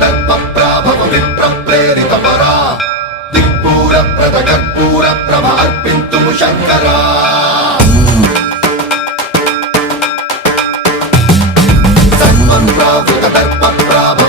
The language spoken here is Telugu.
దర్పప్రాభవ విప్రప్రేరిత పరా దిక్పూర ప్రద కర్పూర ప్రభ అర్పింతుము శంకరా సన్మన్రావృత దర్పప్రాభవ